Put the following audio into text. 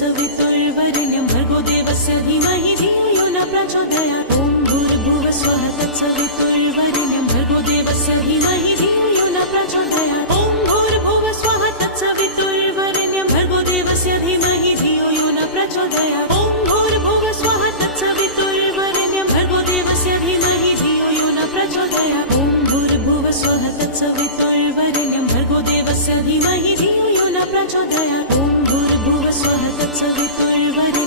तत्सवितुर्वरेण्यं भर्गो देवस्य धीमहि धियो यो न प्रचोदयात् ॐ भूर्भुवः स्वः तत्सवितुर्वरेण्यं भर्गो देवस्य धीमहि धियो यो न प्रचोदयात् ॐ भूर्भुवः स्वः तत्सवितुर्वरेण्यं भर्गो देवस्य धीमहि धियो यो न प्रचोदयात् ॐ भूर्भुवः स्वः तत्सवितुर्वरेण्यं भर्गो देवस्य धीमहि धियो यो न प्रचोदयात् ॐ भूर्भुवः स्वः तत्सवितुर्वरेण्यं भर्गो देवस्य धीमहि धियो यो न प्रचोदयात् ॐ भूर्भुवः स्वः तत्सवितुर्वरेण्यं